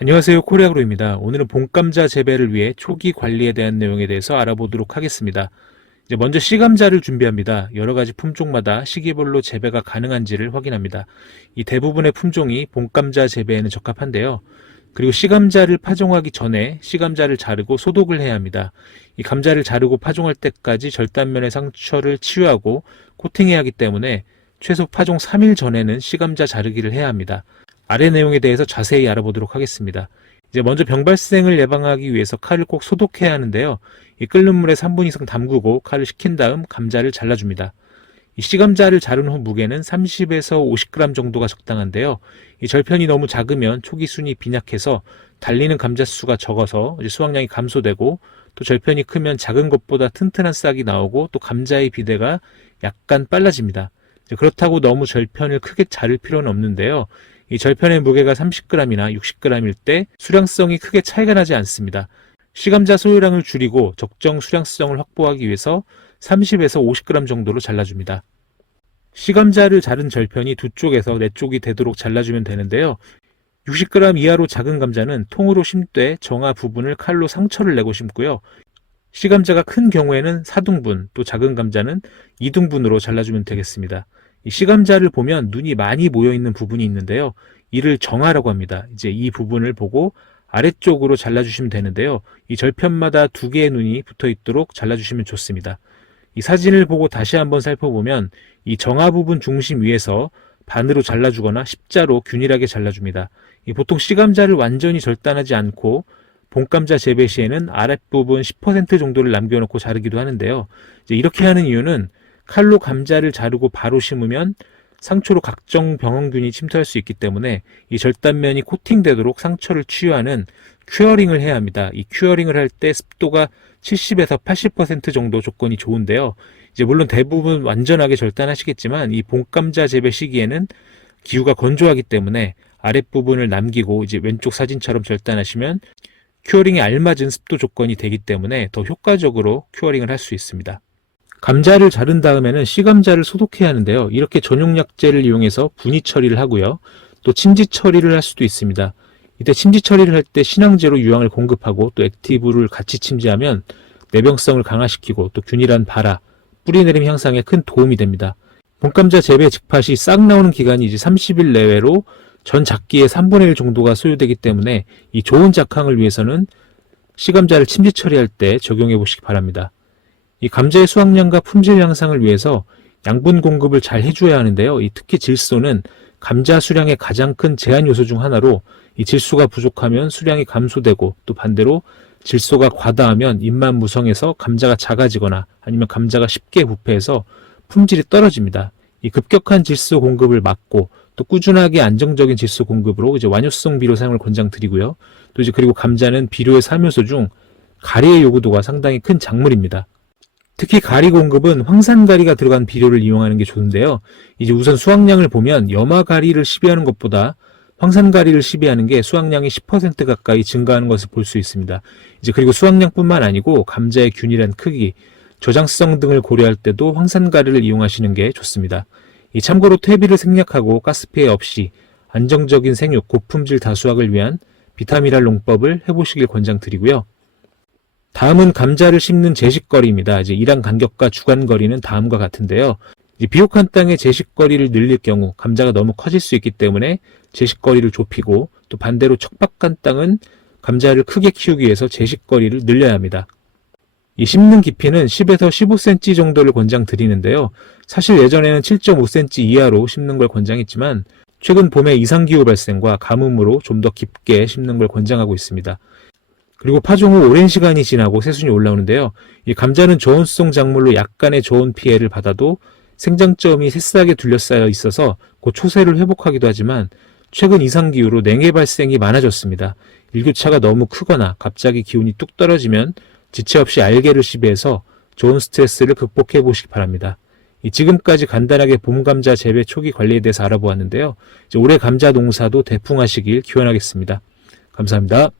안녕하세요. 코리아그로입니다. 오늘은 봄감자 재배를 위해 초기 관리에 대한 내용에 대해서 알아보도록 하겠습니다. 이제 먼저 씨감자를 준비합니다. 여러 가지 품종마다 시기별로 재배가 가능한지를 확인합니다. 이 대부분의 품종이 봄감자 재배에는 적합한데요. 그리고 씨감자를 파종하기 전에 씨감자를 자르고 소독을 해야 합니다. 이 감자를 자르고 파종할 때까지 절단면의 상처를 치유하고 코팅해야 하기 때문에 최소 파종 3일 전에는 씨감자 자르기를 해야 합니다. 아래 내용에 대해서 자세히 알아보도록 하겠습니다. 이제 먼저 병 발생을 예방하기 위해서 칼을 꼭 소독해야 하는데요. 이 끓는 물에 3분 이상 담그고 칼을 식힌 다음 감자를 잘라줍니다. 이 씨감자를 자른 후 무게는 30에서 50g 정도가 적당한데요. 이 절편이 너무 작으면 초기 순이 빈약해서 달리는 감자 수가 적어서 수확량이 감소되고, 또 절편이 크면 작은 것보다 튼튼한 싹이 나오고 또 감자의 비대가 약간 빨라집니다. 그렇다고 너무 절편을 크게 자를 필요는 없는데요. 이 절편의 무게가 30g이나 60g일 때 수량성이 크게 차이가 나지 않습니다. 씨감자 소유량을 줄이고 적정 수량성을 확보하기 위해서 30에서 50g 정도로 잘라줍니다. 씨감자를 자른 절편이 두 쪽에서 네 쪽이 되도록 잘라주면 되는데요. 60g 이하로 작은 감자는 통으로 심되 정화 부분을 칼로 상처를 내고 심고요. 씨감자가 큰 경우에는 4등분, 또 작은 감자는 2등분으로 잘라주면 되겠습니다. 이 씨감자를 보면 눈이 많이 모여있는 부분이 있는데요. 이를 정화라고 합니다. 이제 이 부분을 보고 아래쪽으로 잘라주시면 되는데요. 이 절편마다 두 개의 눈이 붙어 있도록 잘라주시면 좋습니다. 이 사진을 보고 다시 한번 살펴보면 이 정화 부분 중심 위에서 반으로 잘라주거나 십자로 균일하게 잘라줍니다. 보통 씨감자를 완전히 절단하지 않고 봄감자 재배 시에는 아랫부분 10% 정도를 남겨놓고 자르기도 하는데요. 이제 이렇게 하는 이유는 칼로 감자를 자르고 바로 심으면 상초로 각종 병원균이 침투할 수 있기 때문에 이 절단면이 코팅되도록 상처를 치유하는 큐어링을 해야 합니다. 이 큐어링을 할 때 습도가 70에서 80% 정도 조건이 좋은데요. 이제 물론 대부분 완전하게 절단하시겠지만 이 봄감자 재배 시기에는 기후가 건조하기 때문에 아랫부분을 남기고 이제 왼쪽 사진처럼 절단하시면 큐어링에 알맞은 습도 조건이 되기 때문에 더 효과적으로 큐어링을 할 수 있습니다. 감자를 자른 다음에는 씨감자를 소독해야 하는데요. 이렇게 전용 약재를 이용해서 분리 처리를 하고요. 또 침지 처리를 할 수도 있습니다. 이때 침지 처리를 할 때 신앙제로 유황을 공급하고 또 액티브를 같이 침지하면 내병성을 강화시키고 또 균일한 발화, 뿌리내림 향상에 큰 도움이 됩니다. 봄감자 재배 직팟이 싹 나오는 기간이 이제 30일 내외로 전 작기의 3분의 1 정도가 소요되기 때문에 이 좋은 작황을 위해서는 씨감자를 침지 처리할 때 적용해 보시기 바랍니다. 이 감자의 수확량과 품질 향상을 위해서 양분 공급을 잘 해줘야 하는데요. 특히 질소는 감자 수량의 가장 큰 제한 요소 중 하나로 이 질소가 부족하면 수량이 감소되고 또 반대로 질소가 과다하면 잎만 무성해서 감자가 작아지거나 아니면 감자가 쉽게 부패해서 품질이 떨어집니다. 이 급격한 질소 공급을 막고 또 꾸준하게 안정적인 질소 공급으로 이제 완효성 비료 사용을 권장드리고요. 또 이제 그리고 감자는 비료의 3요소 중 가리의 요구도가 상당히 큰 작물입니다. 특히 가리 공급은 황산가리가 들어간 비료를 이용하는 게 좋은데요. 이제 우선 수확량을 보면 염화가리를 시비하는 것보다 황산가리를 시비하는 게 수확량이 10% 가까이 증가하는 것을 볼 수 있습니다. 이제 그리고 수확량뿐만 아니고 감자의 균일한 크기, 저장성 등을 고려할 때도 황산가리를 이용하시는 게 좋습니다. 참고로 퇴비를 생략하고 가스피해 없이 안정적인 생육, 고품질 다수확을 위한 비타미랄 농법을 해보시길 권장드리고요. 다음은 감자를 심는 제식거리입니다. 이제 일한 간격과 주간거리는 다음과 같은데요. 비옥한 땅에 제식거리를 늘릴 경우 감자가 너무 커질 수 있기 때문에 제식거리를 좁히고, 또 반대로 척박한 땅은 감자를 크게 키우기 위해서 제식거리를 늘려야 합니다. 심는 깊이는 10에서 15cm 정도를 권장드리는데요. 사실 예전에는 7.5cm 이하로 심는 걸 권장했지만 최근 봄에 이상기후 발생과 가뭄으로 좀 더 깊게 심는 걸 권장하고 있습니다. 그리고 파종 후 오랜 시간이 지나고 새순이 올라오는데요. 이 감자는 저온성 작물로 약간의 저온 피해를 받아도 생장점이 새싹에 둘러싸여 있어서 곧 초세를 회복하기도 하지만 최근 이상기후로 냉해 발생이 많아졌습니다. 일교차가 너무 크거나 갑자기 기온이 뚝 떨어지면 지체 없이 알게를 시비해서 저온 스트레스를 극복해 보시기 바랍니다. 지금까지 간단하게 봄감자 재배 초기 관리에 대해서 알아보았는데요. 올해 감자 농사도 대풍하시길 기원하겠습니다. 감사합니다.